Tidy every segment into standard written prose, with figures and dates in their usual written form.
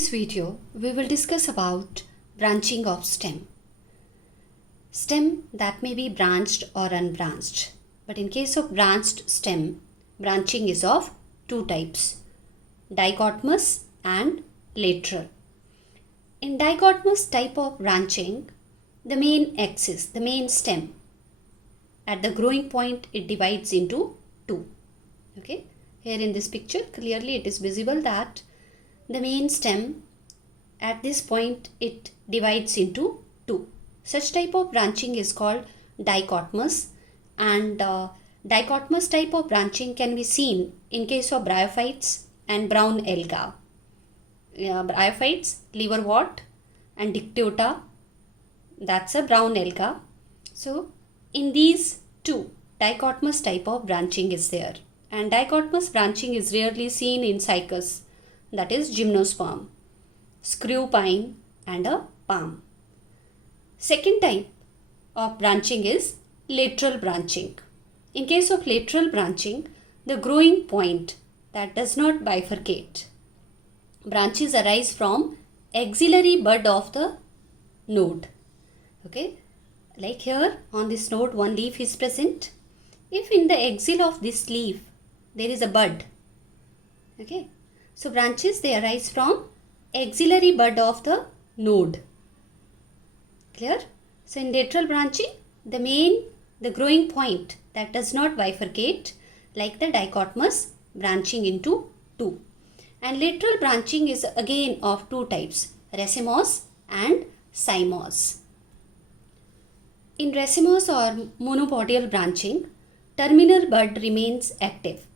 this video, we will discuss about branching of stem. Stem that may be branched or unbranched. But in case of branched stem, branching is of two types, dichotomous and lateral. In dichotomous type of branching, the main axis, the main stem, at the growing point it divides into two. Okay, here in this picture clearly it is visible that the main stem at this point it divides into two. Such type of branching is called dichotomous, and dichotomous type of branching can be seen in case of bryophytes and brown alga. Bryophytes, liverwort and dictyota, that's a brown alga. So in these two, dichotomous type of branching is there, and dichotomous branching is rarely seen in cycas, that is gymnosperm, screw pine and a palm. Second type of branching is lateral branching. In case of lateral branching, the growing point that does not bifurcate. Branches arise from axillary bud of the node. Okay, like here on this node one leaf is present. If in the axil of this leaf there is a bud, okay, so branches they arise from axillary bud of the node. Clear? So in lateral branching, the growing point that does not bifurcate, like the dichotomous branching into two. And lateral branching is again of two types, racemose and cymose. In racemose or monopodial branching, terminal bud remains active.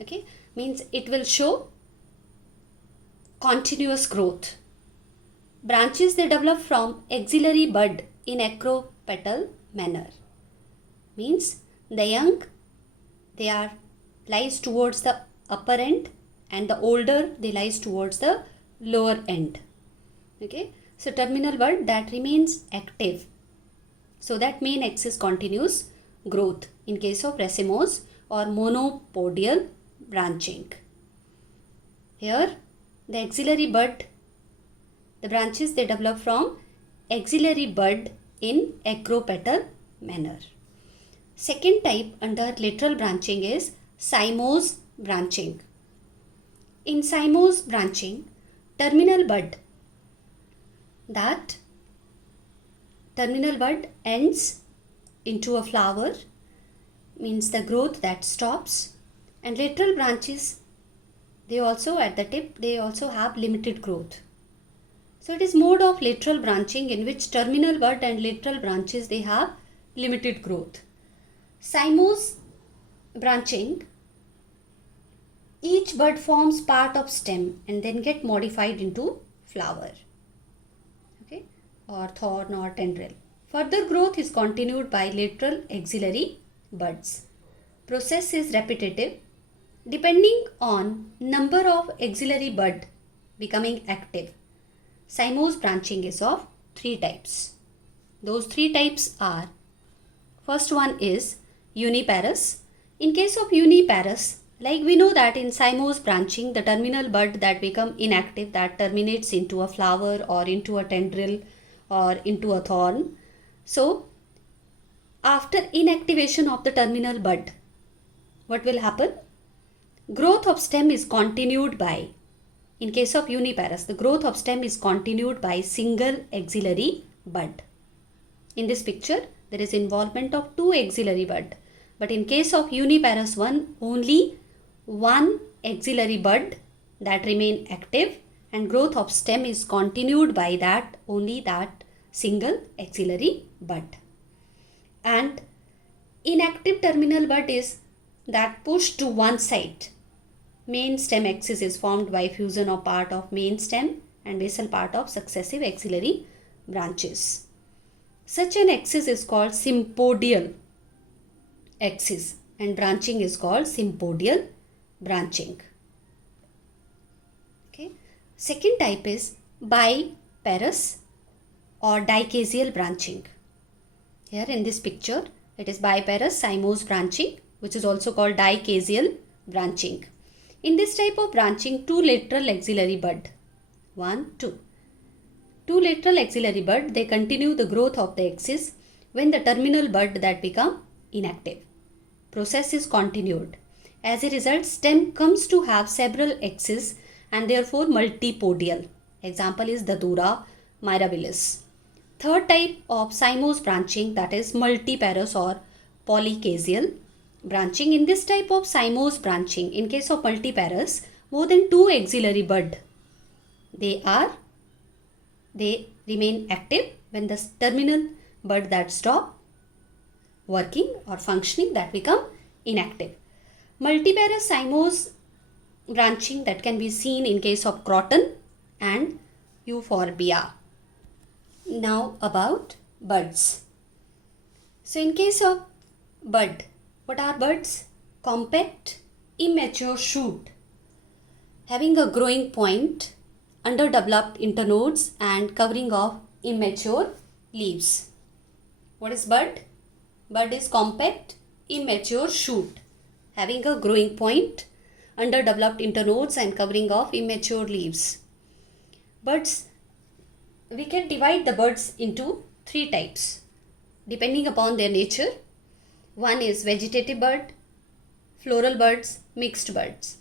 Okay, means it will show continuous growth. Branches they develop from axillary bud in acropetal manner. Means the young they are lies towards the upper end and the older they lies towards the lower end. Okay, so terminal bud that remains active, so that main axis continues growth in case of racemose or monopodial branching. Here the axillary bud, the branches they develop from axillary bud in acropetal manner. Second type under lateral branching is cymose branching. In cymose branching, terminal bud ends into a flower, means the growth that stops, and lateral branches they also at the tip they also have limited growth. So it is mode of lateral branching in which terminal bud and lateral branches they have limited growth. Cymose branching, each bud forms part of stem and then get modified into flower, okay, or thorn or tendril. Further growth is continued by lateral axillary buds. Process is repetitive depending on number of axillary bud becoming active. Cymose branching is of three types. Those three types are, first one is uniparous. In case of uniparous, like we know that in cymose branching, the terminal bud that become inactive, that terminates into a flower or into a tendril or into a thorn. So after inactivation of the terminal bud, what will happen? Growth of stem is continued by, in case of uniparous, the growth of stem is continued by single axillary bud. In this picture, there is involvement of two axillary bud. But in case of uniparous one, only one axillary bud that remain active, and growth of stem is continued by that only that single axillary bud. And inactive terminal bud is that pushed to one side. Main stem axis is formed by fusion of part of main stem and basal part of successive axillary branches. Such an axis is called sympodial axis, and branching is called sympodial branching. Okay. Second type is biparous or dichasial branching. Here in this picture, it is biparous cymose branching, which is also called dichasial branching. In this type of branching, two lateral axillary bud 1, 2. Two lateral axillary bud, they continue the growth of the axis when the terminal bud that become inactive. Process is continued. As a result, stem comes to have several axes and therefore multipodial. Example is Datura mirabilis. Third type of cymose branching, that is multiparous or polycasial branching. In this type of cymose branching, in case of multiparous, more than two axillary bud, they remain active when the terminal bud that stop working or functioning, that become inactive. Multiparous cymose branching, that can be seen in case of croton and euphorbia. Now about buds. So in case of bud, what are buds? Compact, immature shoot having a growing point, underdeveloped internodes and covering of immature leaves. What is bud? Bud is compact, immature shoot having a growing point, underdeveloped internodes and covering of immature leaves. Buds, we can divide the buds into three types depending upon their nature. One is vegetative bud, floral buds, mixed buds.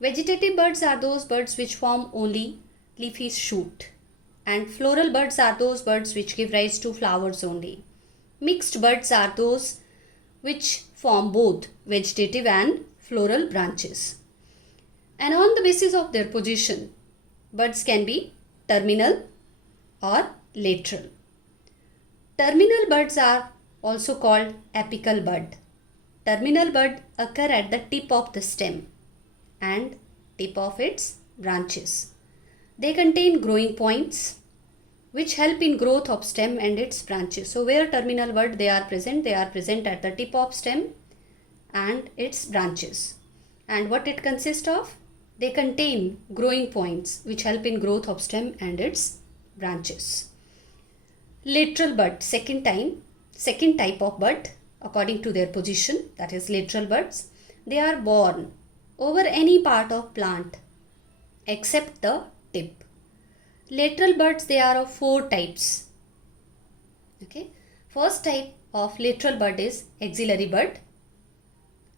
Vegetative buds are those buds which form only leafy shoot, and floral buds are those buds which give rise to flowers only. Mixed buds are those which form both vegetative and floral branches. And on the basis of their position, buds can be terminal or lateral. Terminal buds are also called apical bud. Terminal bud occur at the tip of the stem and tip of its branches. They contain growing points which help in growth of stem and its branches. So where terminal bud they are present at the tip of stem and its branches. And what it consists of? They contain growing points which help in growth of stem and its branches. Lateral bud, second type of bud according to their position, that is lateral buds. They are born over any part of plant except the tip. Lateral buds, they are of four types. Okay. First type of lateral bud is axillary bud.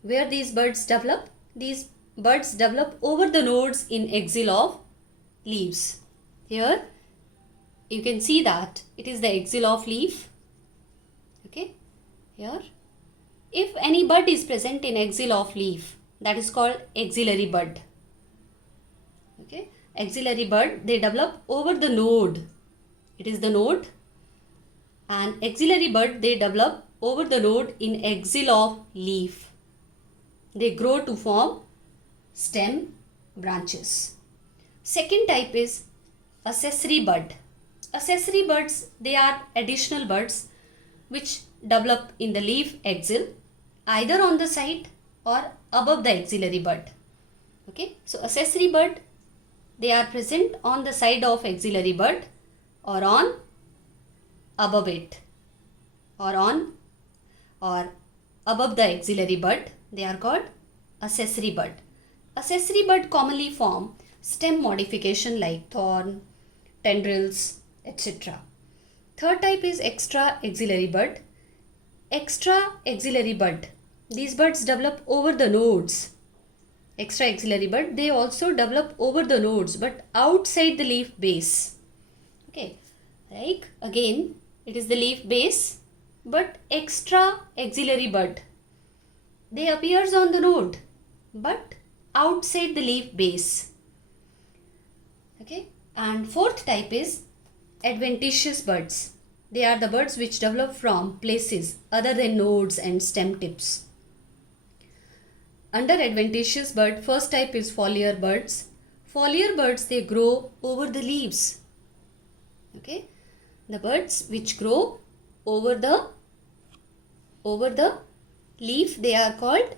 Where these buds develop? These buds develop over the nodes in axil of leaves. Here you can see that it is the axil of leaf. Okay. Here, if any bud is present in axil of leaf, that is called axillary bud. Okay. Axillary bud, they develop over the node. It is the node. And axillary bud, they develop over the node in axil of leaf. They grow to form stem branches. Second type is accessory bud. Accessory buds, they are additional buds which develop in the leaf axil either on the side or above the axillary bud. Okay, so accessory bud, they are present on the side of axillary bud or on above it or above the axillary bud. They are called accessory bud. Accessory bud commonly form stem modification like thorn, tendrils, etc. Third type is extra axillary bud. Extra axillary bud, these buds develop over the nodes. Extra axillary bud, they also develop over the nodes but outside the leaf base. Okay, like again it is the leaf base, but extra axillary bud, they appears on the node but outside the leaf base. Okay, and fourth type is adventitious buds. They are the buds which develop from places other than nodes and stem tips. Under adventitious bud, first type is foliar buds. Foliar buds, they grow over the leaves. Okay, the buds which grow over the leaf, they are called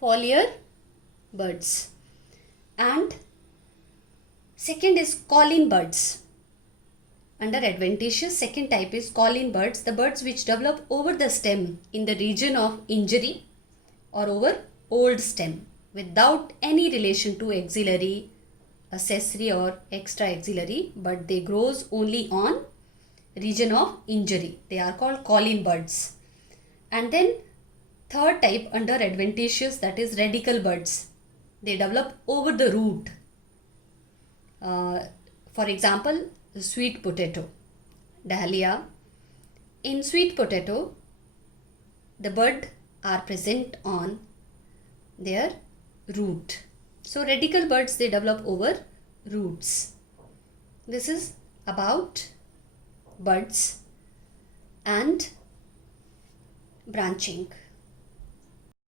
foliar buds. And second is cauline buds. Under adventitious, second type is cauline buds, the buds which develop over the stem in the region of injury or over old stem without any relation to axillary accessory or extra axillary, but they grows only on region of injury. They are called colline buds. And then third type under adventitious, that is radical buds. They develop over the root. For example, sweet potato, dahlia. In sweet potato, the bud are present on their root. So radical buds, they develop over roots. This is about buds and branching.